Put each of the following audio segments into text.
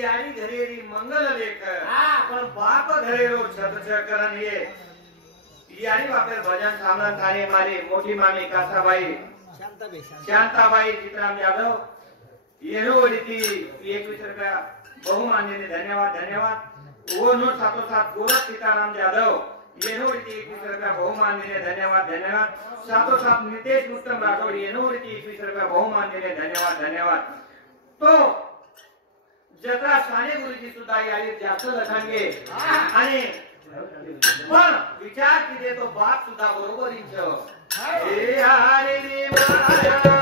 यारी घरेरी मंगल लेख पण बाप घरेरो छत्रकरण ये यारी बापेर भजन सामना थाने मारी मोटी मामी कासाबाई शांताबाई चित्राम यादव येनो रीति 21 रुपया बहुमान्य धन्यवाद धन्यवाद वो नो सातो सात गोरख सीताराम यादव येनो रीति 21 रुपया बहुमान्य धन्यवाद धन्यवाद सातो सात नितेश उत्तम राठौड़ येनो रीति 21 रुपया बहुमान्य धन्यवाद धन्यवाद तो जत्रा साने गुरुजी सुद्धा यारी जास्त लखांगे आणि पण विचार किती तो बाप सुद्धा बरोबर इंचो हे हरे रे माया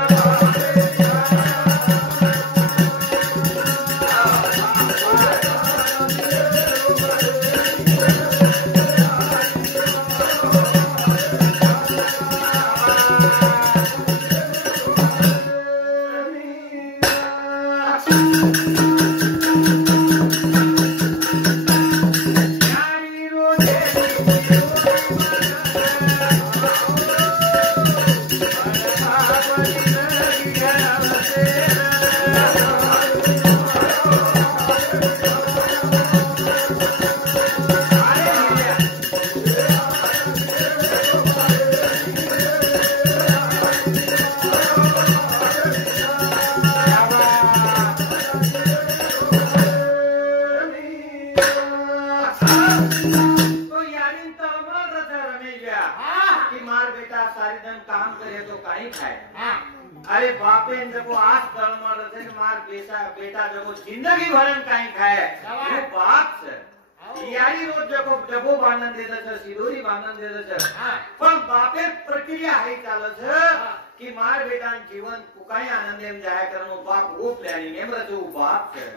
अरे बापे जब आज तळमळ रथे मार बेटा जब जिंदगी भरन काही खाय वो बाप से यारी रोज जब डबो बांधन देत छ सिदोरी बांधन देत छ पण बापे प्रक्रिया है चालत कि मार बेटा जीवन पुकाई आनंदेम जाय करनो बाप वो प्लानिंग एम रजो बाप से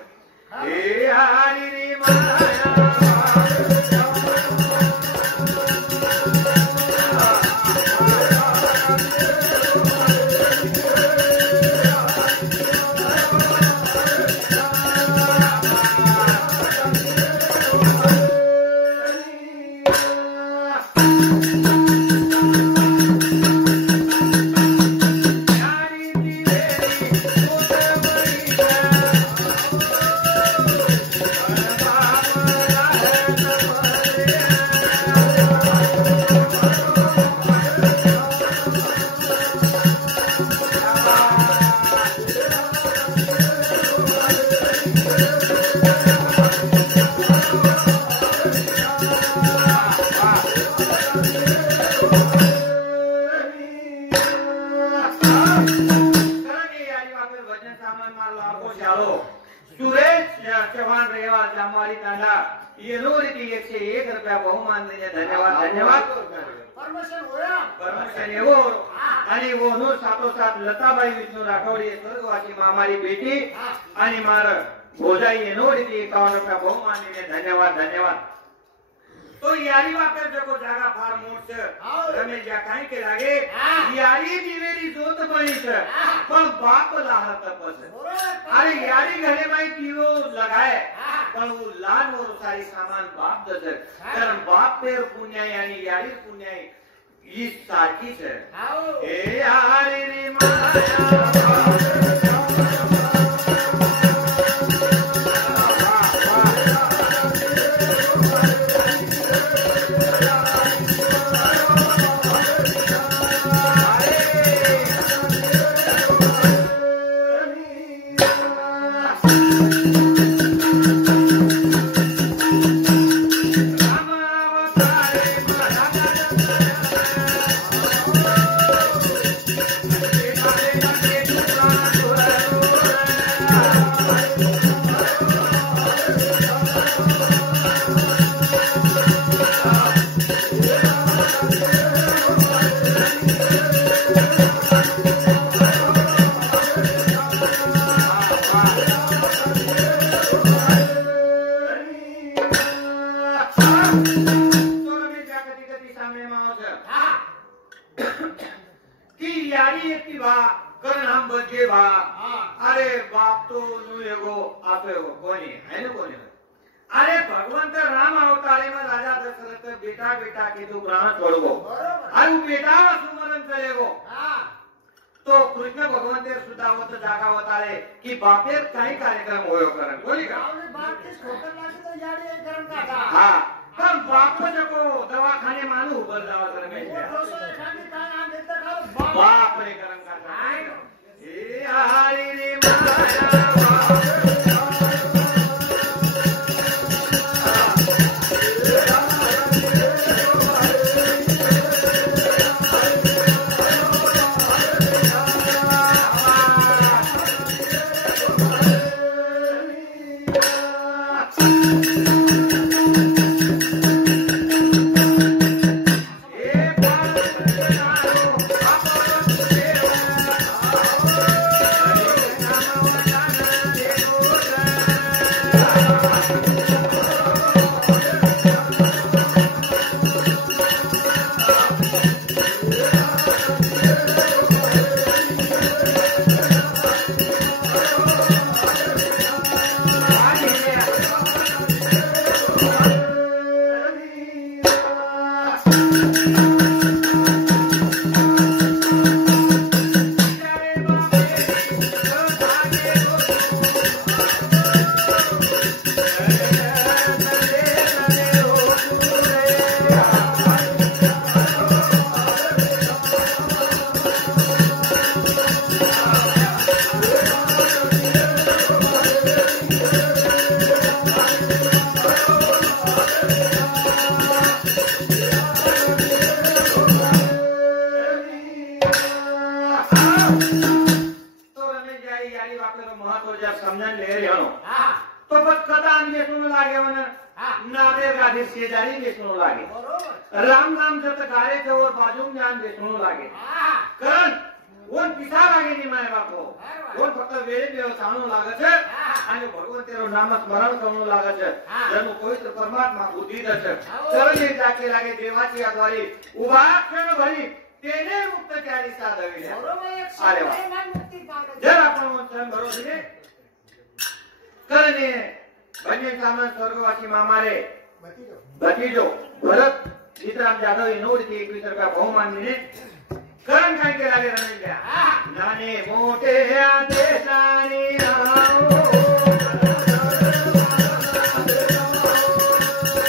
हे हरि रे माया लताबाई विष्णु राठौड़ी स्वर्गवासी मामारी बेटी आणि मार भोजाई येनोडी 51 रुपया बहुमान्य धन्यवाद धन्यवाद तो यारी वापर जको जागा फार मोठ रमेश या काही के लागे यारी दिवेरी जोत बनी छ पण बाप लाह तपस अरे यारी घरे माई दियो लगाए पण वो लान और सारी सामान बाप दस कारण बाप पे पुण्य यानी यारी पुण्य ई सारखी छे ए हरि रे माया तो कृष्ण भगवंत सुद्धा होत जागा होताले की बापेर काही कार्यक्रम होयो करन बोली का बाप के ठोकर लागे तो यार ये करम का था हां पण बाप जको दवाखाने मानू ऊपर जावा कर में वो दोस्तों खाने का नाम देता का बाप रे करम का ए हरी रे माया राम नाम जत गाये थे और बाजू ज्ञान देशणू लागे कारण कोण पिसा लागे नी माय बापो कोण फक्त वेळ देव सांगू लागे छे आणि भगवंतेरो नाम स्मरण करू लागे छे जनु पवित्र परमात्मा बुद्धी दे छे चरणी जाके लागे देवाची आद्वारी उभा क्षण भरी तेने मुक्त चारी साधवी अरे वा जर आपण क्षण भरो दिले करणे बने सामन स्वर्गवासी मामारे भतीजो भरत सीताराम जाधव इनोडती 21 रुपया बहुमान दिले करण काय केला गे रणजिया नाने मोठे देशानी आओ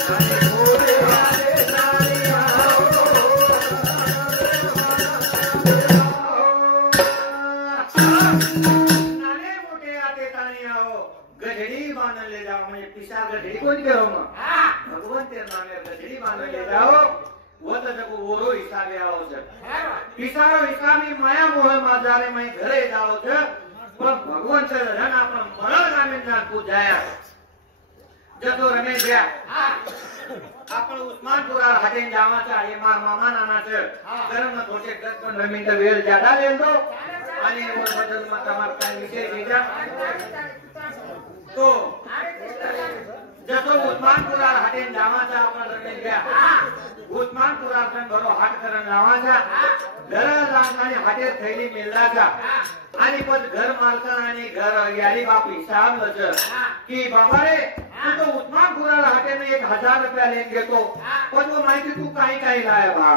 नाने मोठे देशानी आओ नाने मोठे देशानी आओ गधडी बांधून ले जाओ म्हणजे पिसा गधडी कोण करो मग भगवान तेरे नामे गधडी बांधून ले जाओ वो तो जब वोरो हिसाबे आओ छ पिसारो हिसाबी माया मोह माजारे मैं घरे जाओ छ पण भगवान से रण आपण मरण नामे ना पूजाया जतो रमेश गया आपण उस्मानपुरा हाटेन जावाचा हे मार मामा नाना छ करम थोडे 10-15 मिनिट वेळ ज्यादा लेंदो आणि वर बदल मा तमार काय विषय देजा तो जतो उस्मानपुरा हाटेन जावाचा आपण रमेश गया उस्मानपुरा सन बरो हाट करण लावाचा घर लांकाने हाटे थैली मिळलाचा आणि पण घर मालकान आणि घर यारी बाप हिसाब लच की बाबा रे तू तो उस्मानपुरा हाटेने 1000 रुपया लेन घेतो पण वो माहिती तू काही काही लाय बा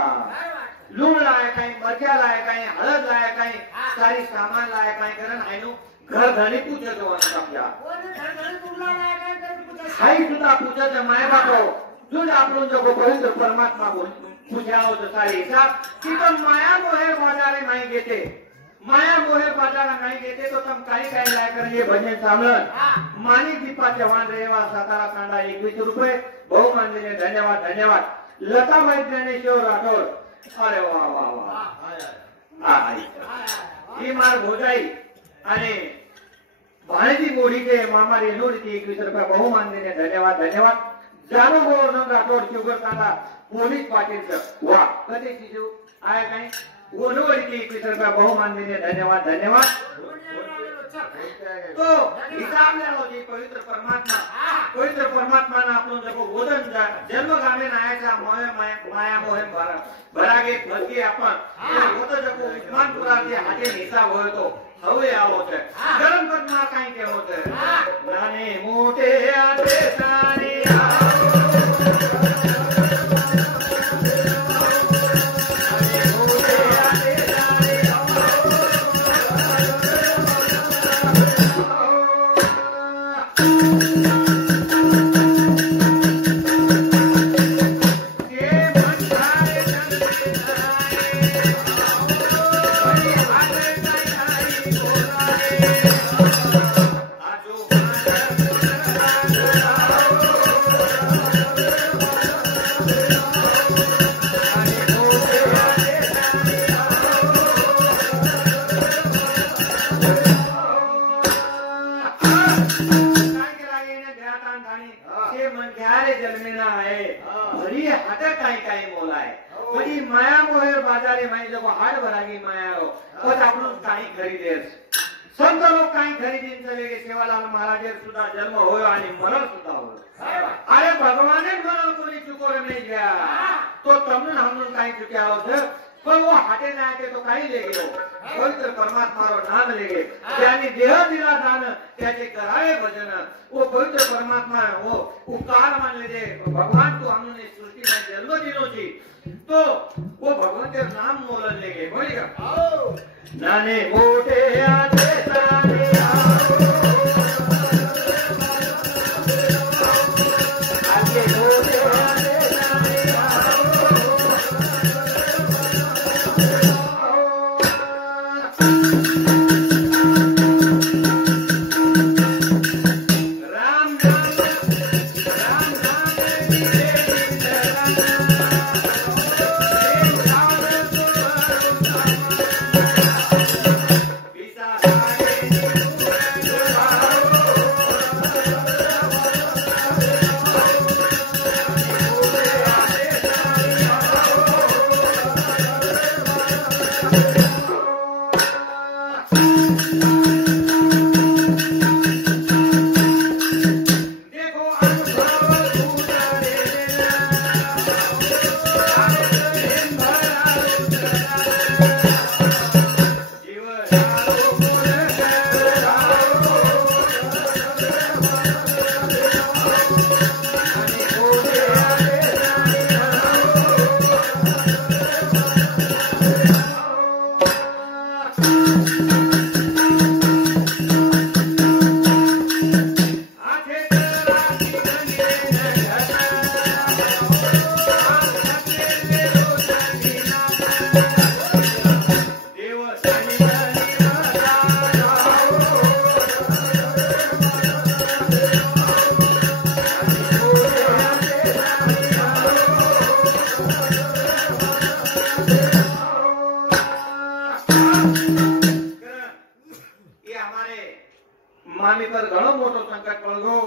लूण लाय काही मरच्या लाय काही हळद लाय काही सारी सामान लाय काही कारण आयनो घर घरी पूजतो आणि समजा कोण घर घरी तुला लाय काय पूजा हाई सुद्धा पूजत माय बापो जो आपण जो पवित्र परमात्मा बोल पूजाओ तो सारी हिसाब कि तुम माया मोहे बाजारे नहीं घेते माया मोहे बाजारा नहीं घेते तो तुम काही काही लाय कर ये भजन सामरण मानिक दीपा चव्हाण रेवा सातारा कांडा 21 रुपये बहुमान दिले धन्यवाद धन्यवाद लताबाई ज्ञानेश्वर राठोड अरे वाह वाह वाह ही मार भोजाई आणि भाणेजी गोडीचे मामा रेणोडीचे 21 रुपये बहुमान दिले धन्यवाद धन्यवाद जानो गोवर्धन राठोड शुगर कांदा पोलीस पाटील वा कधी शिशु आया काही ओनवडीचे 21 रुपये बहुमान दिले धन्यवाद धन्यवाद तो हिसाब लेलो जी पवित्र परमात्मा ना आपण जको वदन जन्म गामे नायाचा माया मोहे भरागे भरकी आपण होतो जको उस्मानपुरा जे हाते हिसाब होय तो હવે આવો છે ગરમ કરના કાઈ કેવો છે નાને મોટે આતે સાને આવો माया मोहर बाजारे माई जब हाड भरागी माया हो पण आपण काही खरीदेस संत लोक काही खरीदीन चले गे सेवालाल महाराज सुद्धा जन्म होय आणि मरण सुद्धा होय अरे भगवाने मरण कोणी चुकोर नाही गया तो तमन हमन काही चुक्या हो पण वो हाटे ना आते तो काही ले गेलो पवित्र परमात्मा रो नाम लेगे त्याने देह दिला दान त्याचे करावे भजन वो पवित्र परमात्मा वो उपकार मानले जे भगवान तू हमने सृष्टि में जन्म दिनो छी तो वो भगवान के नाम मोलन लेगे बोलेगा नाने मोटे आते ताने आओ आगे मोटे आते ताने मामी पर घणो मोटो संकट पड़ गयो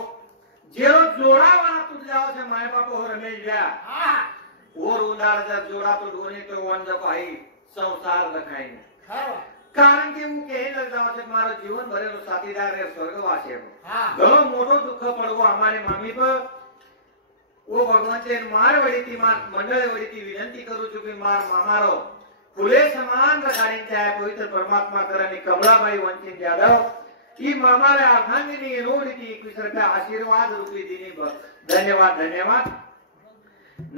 जेरो जोड़ा वाला टूट जाओ से माए बाप हो रमेश गया और उंडार जब जोड़ा तो ढोने तो वन जब आई संसार रखाएंगे कारण के वो कहे लग जाओ से मारो जीवन भरे रो साथीदार रे स्वर्गवासी है घणो मोटो दुख पड़ गयो हमारे मामी पर वो भगवान से मार वडी ती मार मंडळ वडी ती विनंती करू छु की मार मामारो फुले समान रखाडींचे आहे पवित्र परमात्मा करणी कमलाबाई वंचित जाधव ಈ ಮಾಮಾರೆ ಅರ್ಧಾಂಗಿನಿ ನೋಡಿತಿ 21 ರೂಪಾಯಿ ಆಶೀರ್ವಾದ ರೂಪಿ ದಿನಿ ಧನ್ಯವಾದ ಧನ್ಯವಾದ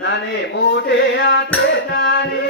ನಾನೇ ಮೋಟೆ ಆತೆ ನಾನೇ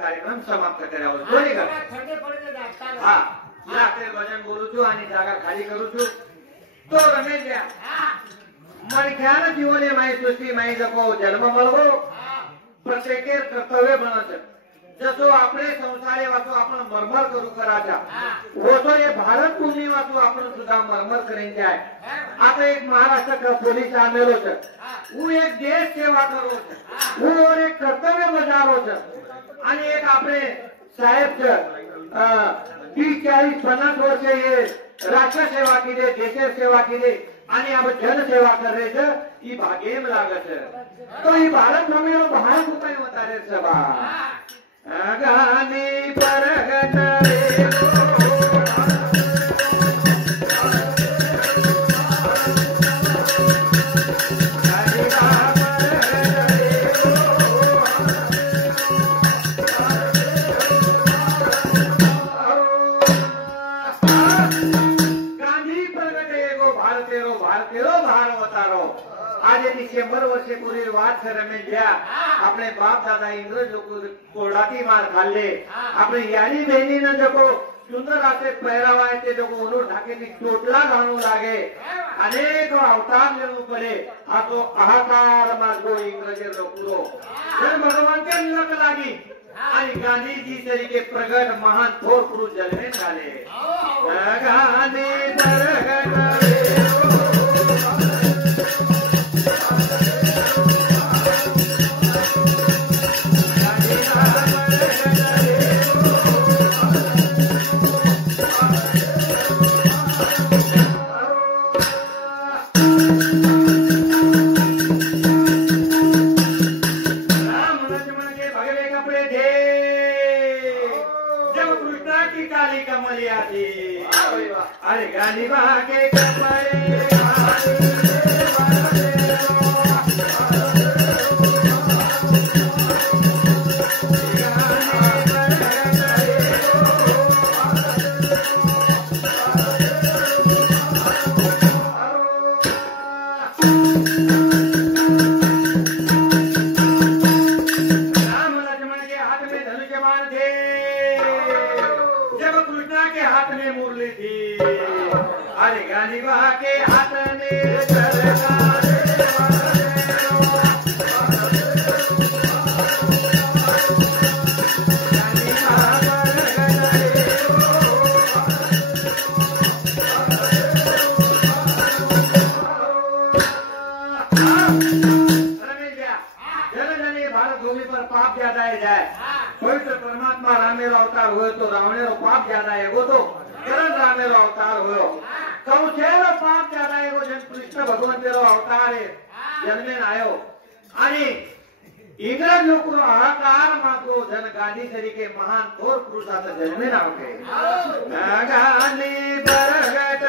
कार्यक्रम समाप्त करावो बोलेगा हां रात्री भजन बोलू छु आणि जागा खाली करू छु तो रमेश गया मन ख्याल जीवने माई सृष्टी माई जपो जन्म मळगो प्रत्येके कर्तव्य बनत जसो आपले संसारे वाचो आपण मरमर करू कराचा होतो हे भारत भूमी वाचो आपण सुद्धा मरमर करेंगे आहे आता एक महाराष्ट्र पोलीस आलेलो छ वो एक देश सेवा करो वो और एक कर्तव्य बजावो छ आणि एक आपले साहेब 30-40-50 वर्ष ये राष्ट्र सेवा केली देश सेवा केली आणि अब जन सेवा कर रहे थे ई भाग्यम लागत तो ही भारत भूमी रो भारत उपाय होता रे सभा अगानी परगट रे केलो भार अवतारो આજે થી 100 વર્ષે પૂરી વાત છે રમેશ જ્યા આપણે બાપ દાદા इंग्रज लोक कोरडाती मार खाल्ले આપણે यारी बहिणी न जको सुंदर असे पहिरावा आहे ते जको ओनो ढाकेली टोटला घालू लागे अनेक अवतार लेवू पडे हा तो अहंकार मार्गो इंग्रज लोकरो जर भगवान के लक लागी आणि गांधीजी तरीके प्रगट महान थोर पुरुष जन्मे झाले गांधी प्रगट अरे गाली भागे कपड़े पवित्र परमात्मा रामेरो अवतार हुयो तो रावणेरो पाप ज्यादा एगो तो करण रामेरो अवतार हुयो कौशेरो पाप ज्यादा एगो जन कृष्ण भगवंतेरो अवतार है जन्मेन आयो आणि इंग्रज लोकनो अहंकार मागो जन गांधी तरीके महान थोर पुरुष आता जन्मेन आवके गांधी बरगट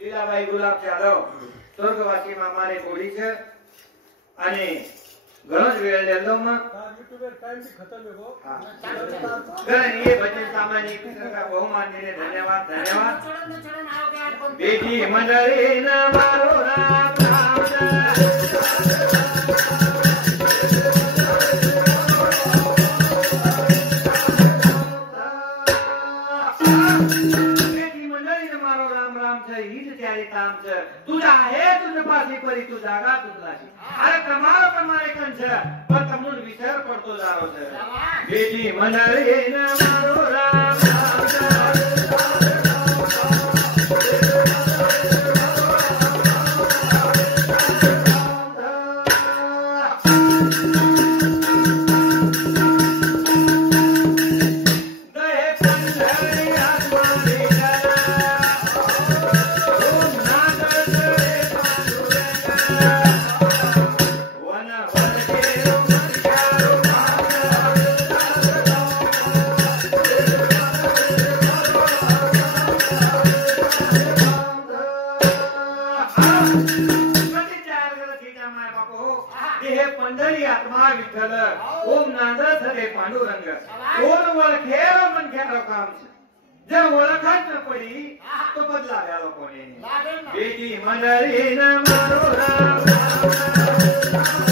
लीलाबाई गुलाब यादव स्वर्गवासी मामारे कोडी छे आणि घणो ज वेळ लेलो में YouTube टाइम भी खत्म है वो गण ये भजन सामान्य कृष्ण का बहुमान ने धन्यवाद धन्यवाद बेटी मंडली न मारो राम नाम उतलाशी परी तू जागा उतलाशी अरे कमाल पण मारे कंछ पण तमुन विसर पडतो जारो बेटी मंडळी न मारो राम पंढरी आत्मा विठ्ठल ओम नांदस हरे पांडुरंग कोण ओळखेर मन खेळ काम जर ओळखत न पडी तो बदला घ्यावा कोणी बेटी मंडळी न मारो राम